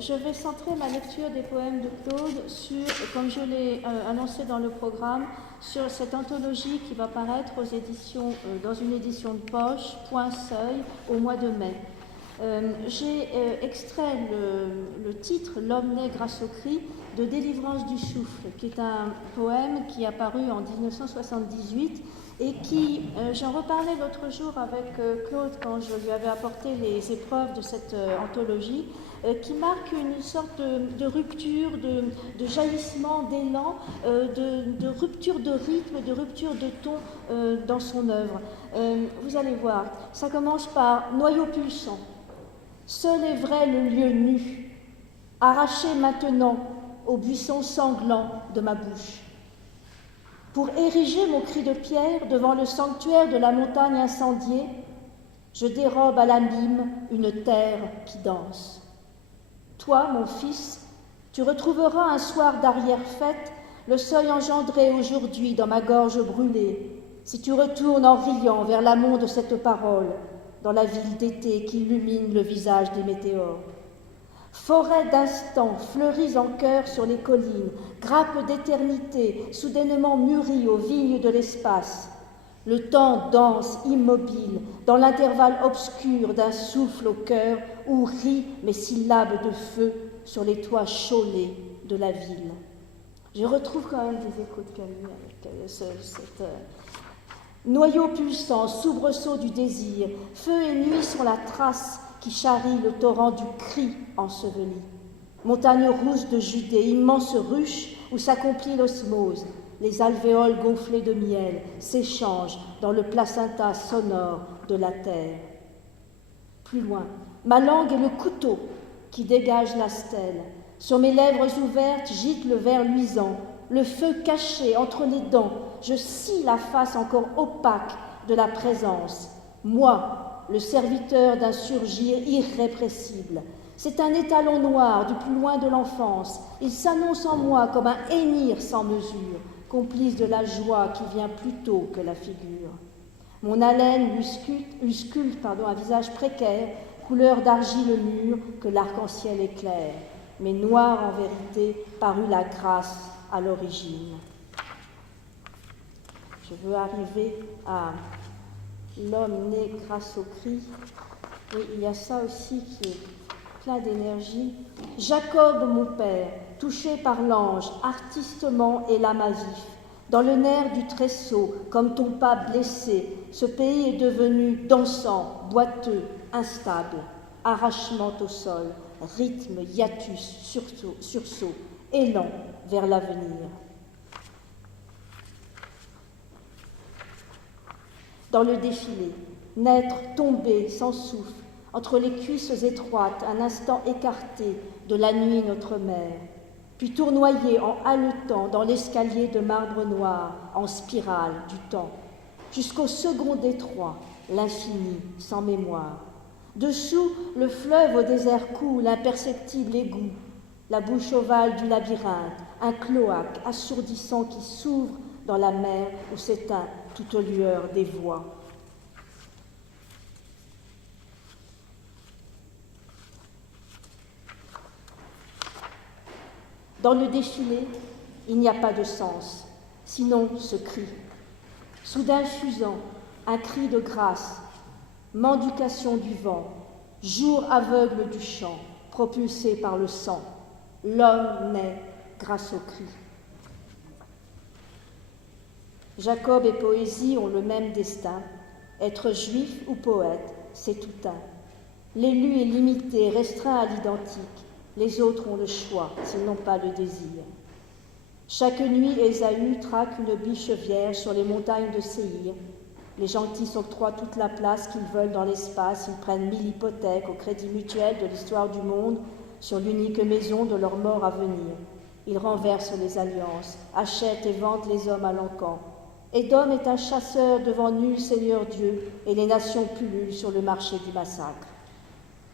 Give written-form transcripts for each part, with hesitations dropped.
Je vais centrer ma lecture des poèmes de Claude sur, comme je l'ai annoncé dans le programme, sur cette anthologie qui va paraître aux éditions, dans une édition de poche, Point Seuil, au mois de mai. J'ai extrait le titre « L'homme naît grâce au cri » de Délivrance du souffle, qui est un poème qui est apparu en 1978 et qui, j'en reparlais l'autre jour avec Claude quand je lui avais apporté les épreuves de cette anthologie, qui marque une sorte de rupture, de jaillissement, d'élan, de rupture de rythme, de rupture de ton dans son œuvre. Vous allez voir, ça commence par « Noyau pulsant ». Seul est vrai le lieu nu, arraché maintenant au buisson sanglant de ma bouche. Pour ériger mon cri de pierre devant le sanctuaire de la montagne incendiée, je dérobe à la mime une terre qui danse. Toi, mon fils, tu retrouveras un soir d'arrière-fête le seuil engendré aujourd'hui dans ma gorge brûlée, si tu retournes en riant vers l'amont de cette parole, dans la ville d'été qui illumine le visage des météores. Forêt d'instants fleuris en chœur sur les collines, grappes d'éternité soudainement mûries aux vignes de l'espace. Le temps danse immobile dans l'intervalle obscur d'un souffle au cœur où rient mes syllabes de feu sur les toits chaulés de la ville. Je retrouve quand même des échos de Camus avec cette noyau pulsant, soubresaut du désir, feu et nuit sur la trace qui charrie le torrent du cri enseveli. Montagne rouge de Judée, immense ruche où s'accomplit l'osmose, les alvéoles gonflées de miel s'échangent dans le placenta sonore de la terre. Plus loin, ma langue est le couteau qui dégage la stèle. Sur mes lèvres ouvertes gîte le ver luisant, le feu caché entre les dents. Je scie la face encore opaque de la présence. Moi, le serviteur d'un surgir irrépressible. C'est un étalon noir du plus loin de l'enfance. Il s'annonce en moi comme un hennir sans mesure, complice de la joie qui vient plus tôt que la figure. Mon haleine ausculte un visage précaire, couleur d'argile mûre que l'arc-en-ciel éclaire, mais noir en vérité parut la grâce à l'origine. Je veux arriver à l'homme né grâce au cri. Et il y a ça aussi qui est plein d'énergie. Jacob, mon père, touché par l'ange, artistement et l'âme à vif, dans le nerf du tressaut, comme ton pas blessé, ce pays est devenu dansant, boiteux, instable, arrachement au sol, rythme, hiatus, sursaut, élan vers l'avenir. Dans le défilé, naître, tomber, sans souffle, entre les cuisses étroites, un instant écarté de la nuit notre mère, puis tournoyer en haletant dans l'escalier de marbre noir, en spirale du temps, jusqu'au second détroit, l'infini sans mémoire. Dessous, le fleuve au désert coule, imperceptible égout, la bouche ovale du labyrinthe, un cloaque assourdissant qui s'ouvre dans la mer où s'éteint toute lueur des voix. Dans le défilé, il n'y a pas de sens, sinon ce cri. Soudain fusant, un cri de grâce, mendication du vent, jour aveugle du chant, propulsé par le sang. L'homme naît grâce au cri. Jacob et poésie ont le même destin. Être juif ou poète, c'est tout un. L'élu est limité, restreint à l'identique. Les autres ont le choix, s'ils n'ont pas le désir. Chaque nuit, Ésaü traque une biche vierge sur les montagnes de Séhir. Les gentils s'octroient toute la place qu'ils veulent dans l'espace. Ils prennent 1000 hypothèques au crédit mutuel de l'histoire du monde sur l'unique maison de leur mort à venir. Ils renversent les alliances, achètent et vendent les hommes à l'encan. Édom est un chasseur devant nul Seigneur Dieu, et les nations pullulent sur le marché du massacre.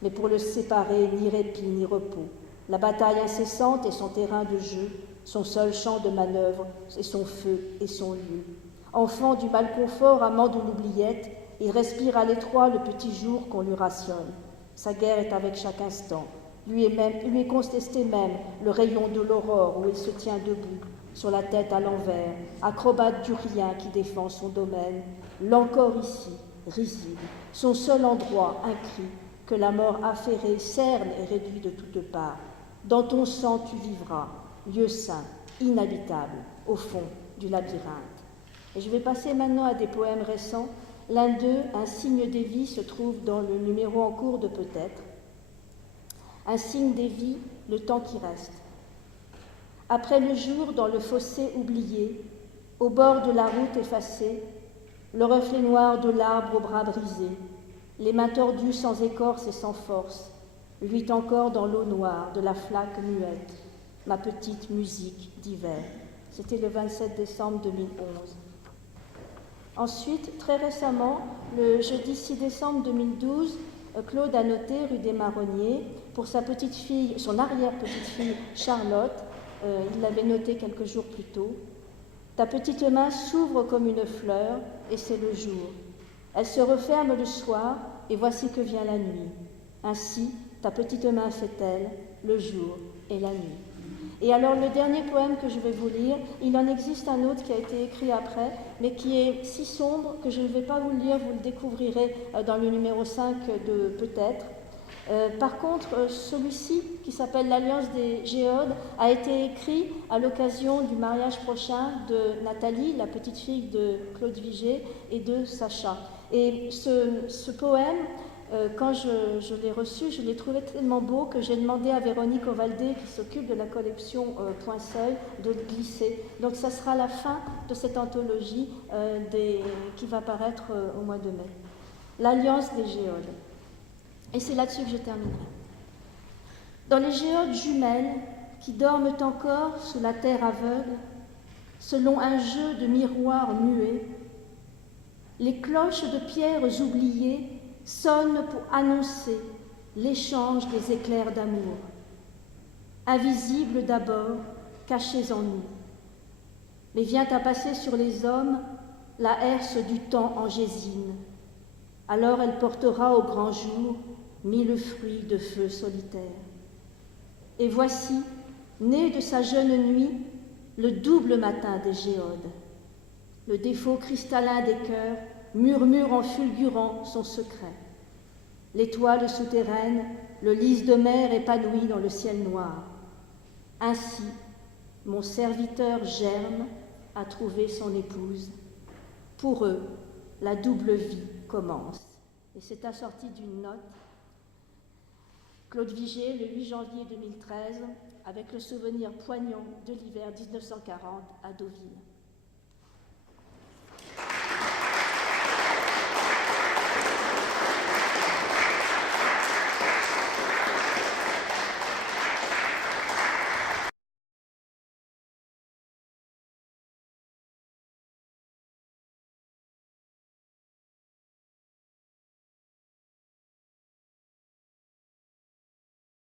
Mais pour le séparer, ni répit ni repos. La bataille incessante est son terrain de jeu, son seul champ de manœuvre, et son feu et son lieu. Enfant du mal confort, amant de l'oubliette, il respire à l'étroit le petit jour qu'on lui rationne. Sa guerre est avec chaque instant. Lui est contesté même le rayon de l'aurore où il se tient debout, sur la tête à l'envers, acrobate du rien qui défend son domaine, l'encore ici, risible, son seul endroit, un cri, que la mort affairée cerne et réduit de toutes parts. Dans ton sang tu vivras, lieu saint, inhabitable, au fond du labyrinthe. Et je vais passer maintenant à des poèmes récents. L'un d'eux, Un signe des vies, se trouve dans le numéro en cours de Peut-être. Un signe des vies, le temps qui reste. Après le jour, dans le fossé oublié, au bord de la route effacée, le reflet noir de l'arbre aux bras brisés, les mains tordues sans écorce et sans force, luit encore dans l'eau noire de la flaque muette, ma petite musique d'hiver. C'était le 27 décembre 2011. Ensuite, très récemment, le jeudi 6 décembre 2012, Claude a noté rue des Marronniers pour sa petite fille, son arrière-petite-fille Charlotte, il l'avait noté quelques jours plus tôt. Ta petite main s'ouvre comme une fleur et c'est le jour. Elle se referme le soir et voici que vient la nuit. Ainsi, ta petite main fait-elle le jour et la nuit. Et alors le dernier poème que je vais vous lire, il en existe un autre qui a été écrit après, mais qui est si sombre que je ne vais pas vous le lire, vous le découvrirez dans le numéro 5 de Peut-être. Par contre, celui-ci, qui s'appelle L'Alliance des Géodes, a été écrit à l'occasion du mariage prochain de Nathalie, la petite fille de Claude Vigée, et de Sacha. Et ce poème, quand je l'ai reçu, je l'ai trouvé tellement beau que j'ai demandé à Véronique Ovaldé, qui s'occupe de la collection Point Seuil, de le glisser. Donc ça sera la fin de cette anthologie qui va paraître au mois de mai. L'Alliance des Géodes. Et c'est là-dessus que je terminerai. Dans les géodes jumelles qui dorment encore sous la terre aveugle, selon un jeu de miroirs muets, les cloches de pierres oubliées sonnent pour annoncer l'échange des éclairs d'amour, invisibles d'abord, cachés en nous. Mais vient à passer sur les hommes la herse du temps en gésine. Alors elle portera au grand jour 1000 fruits de feu solitaire. Et voici, né de sa jeune nuit, le double matin des géodes. Le défaut cristallin des cœurs murmure en fulgurant son secret. L'étoile souterraine, le lys de mer épanoui dans le ciel noir. Ainsi, mon serviteur germe a trouvé son épouse. Pour eux, la double vie commence. Et c'est assorti d'une note. Claude Vigée, le 8 janvier 2013, avec le souvenir poignant de l'hiver 1940 à Deauville.